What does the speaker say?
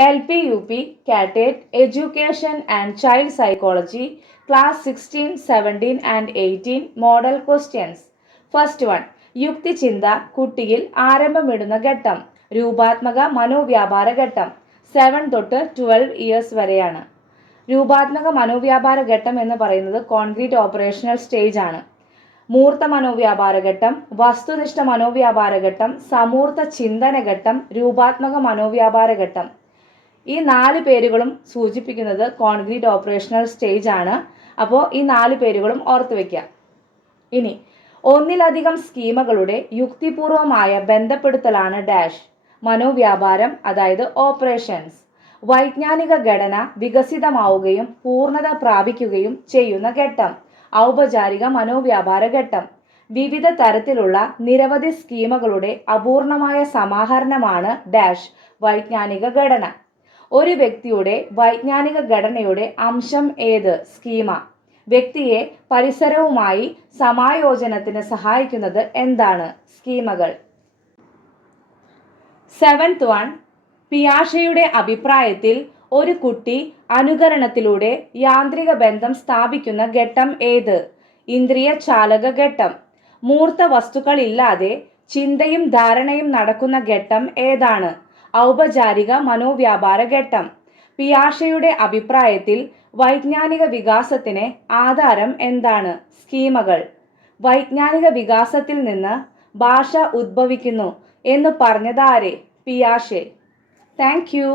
LP, UP, CATET, Education and Child Psychology, Class 16, 17 and 18 Model Questions. First one. യുക്തിചിന്ത കുട്ടിയിൽ ആരംഭമിടുന്ന ഘട്ടം രൂപാത്മക മനോവ്യാപാര ഘട്ടം 7 തൊട്ട് 12 years വരെയാണ്. രൂപാത്മക മനോവ്യാപാര ഘട്ടം എന്ന് പറയുന്നത് കോൺക്രീറ്റ് ഓപ്പറേഷണൽ സ്റ്റേജ് ആണ്. മൂർത്ത മനോവ്യാപാര ഘട്ടം, വസ്തുനിഷ്ഠ മനോവ്യാപാര ഘട്ടം, സമൂർത്ത ചിന്തന ഘട്ടം, രൂപാത്മക മനോവ്യാപാര ഘട്ടം. ഈ 4 പേരുകളും സൂചിപ്പിക്കുന്നത് കോൺക്രീറ്റ് ഓപ്പറേഷണൽ സ്റ്റേജ് ആണ്. അപ്പോൾ ഈ 4 പേരുകളും ഓർത്തു വയ്ക്കുക. ഇനി ഒന്നിലധികം സ്കീമകളുടെ യുക്തിപൂർവമായ ബന്ധപ്പെടുത്തലാണ് ഡാഷ് മനോവ്യാപാരം, അതായത് ഓപ്പറേഷൻസ്. വൈജ്ഞാനിക ഘടന വികസിതമാവുകയും പൂർണ്ണത പ്രാപിക്കുകയും ചെയ്യുന്ന ഘട്ടം ഔപചാരിക മനോവ്യാപാര ഘട്ടം. വിവിധ തരത്തിലുള്ള നിരവധി സ്കീമകളുടെ അപൂർണമായ സമാഹരണമാണ് ഡാഷ് വൈജ്ഞാനിക ഘടന. ഒരു വ്യക്തിയുടെ വൈജ്ഞാനിക ഘടനയുടെ അംശം ഏത്? സ്കീമ. വ്യക്തിയെ പരിസരവുമായി സമായോജനത്തിന് സഹായിക്കുന്നത് എന്താണ്? സ്കീമകൾ. 7th one. പിയാഷെയുടെ അഭിപ്രായത്തിൽ ഒരു കുട്ടി അനുകരണത്തിലൂടെ യാന്ത്രിക ബന്ധം സ്ഥാപിക്കുന്ന ഘട്ടം ഏത്? ഇന്ദ്രിയ ചാലക ഘട്ടം. മൂർത്ത വസ്തുക്കളില്ലാതെ ചിന്തയും ധാരണയും നടക്കുന്ന ഘട്ടം ഏതാണ്? ഔപചാരിക മനോവ്യാപാര ഘട്ടം. പിയാഷെയുടെ അഭിപ്രായത്തിൽ വൈജ്ഞാനിക വികാസത്തിന് ആധാരം എന്താണ്? സ്കീമകൾ. വൈജ്ഞാനിക വികാസത്തിൽ നിന്ന് ഭാഷ ഉദ്ഭവിക്കുന്നു എന്ന് പറഞ്ഞതാരെ? പിയാഷെ. Thank you.